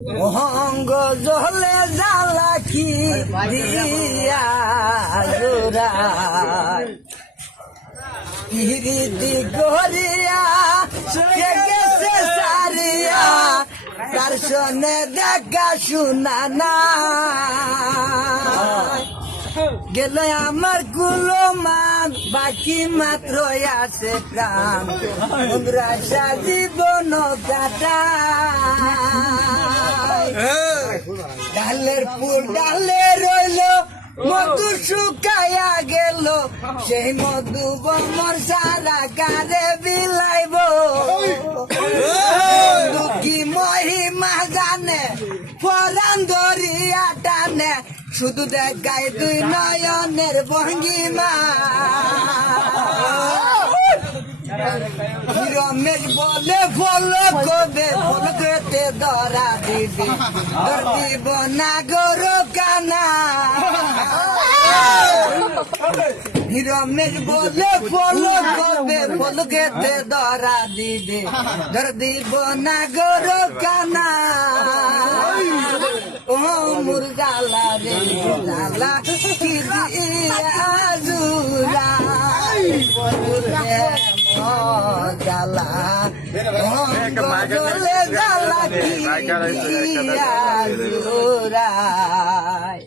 অহঙ্গ জলে জ্বালা কি দিয়া জোড়ায় ইহিদি গরিয়া কে গেছে সারিয়া তার সনে দেখা শুনা না গেল আমার গুলমান বাকি মাত্র আছে প্রাণ রাশা জীবন কাটা ডালের ফুল ডালে রইল মধু শুকাইয়া গেল সেই মধু বমর সারা কারে বিলাইব কি মহিমা জানে পরান ধরিয়া টানে শুধু দেখায় দুই নয়নের ভঙ্গিমা রমেশ বলে ফল কবে ফল খেতে ধরা দিবি ধর দিব না গরু কানা রমেশ বলে ফল কবে ফল খেতে ধরা দিবি ধর দিব না গরু কানা ও মুরগালা রে লালা কি দিয়া জুলা জ্বালা গলে জ্বালা কি দিয়া জোড়ায়